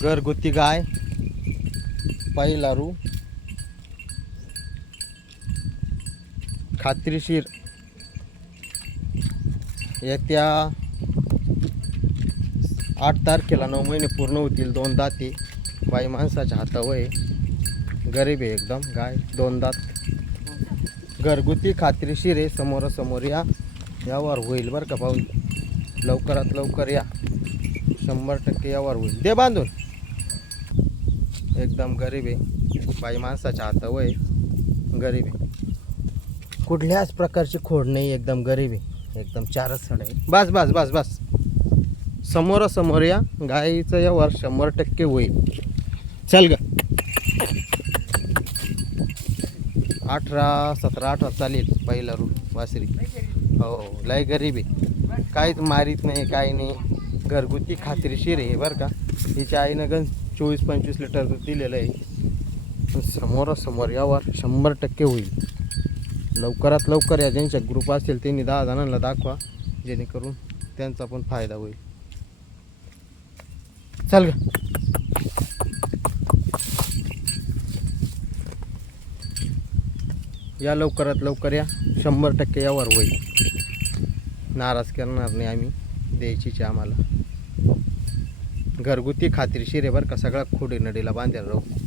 घरगुती गाय पायलारू खात्रीशीर येत्या आठ तारखेला नऊ महिने पूर्ण होतील दोन दाते. बाई माणसाच्या हातावर आहे. गरीब आहे एकदम गाय दोन दात. घरगुती खात्रीशीर आहे समोरासमोर या. यावर होईल बरं का पाहून लवकरात लवकर या. शंभर टक्के यावर होईल. दे बांधून. एकदम गरीब आहे. बाई माणसाच्या हातावर आहे. गरीब आहे. कुठल्याच प्रकारची खोड नाही एकदम गरीब आहे. एकदम चारच सड आहे. बस बस बस बस. समोरासमोर या. गाईचं यावर शंभर टक्के होईल. चल ग. अठरा सतरा अठरा चालेल. पहिला रू वासरी. हो, हो लय गरीब आहे. काहीच मारीत नाही काही नाही. घरगुती खात्रीशीर आहे बरं का. हिच्या आईनं गण चोवीस पंचवीस लिटर दूध दिलेलं आहे. पण समोरासमोर यावर शंभर टक्के होईल. लवकरात लवकर या ज्यांच्या ग्रुप असतील त्यांनी दहा जणांना दाखवा जेणेकरून त्यांचा पण फायदा होईल. चाल या लवकरात लवकर या. शंभर टक्के यावर होईल. नाराज करणार नाही आम्ही. द्यायचीच आम्हाला. घरगुती खात्रीशीर आहे बरं का सगळा खोडी नडीला बांधायला राहू.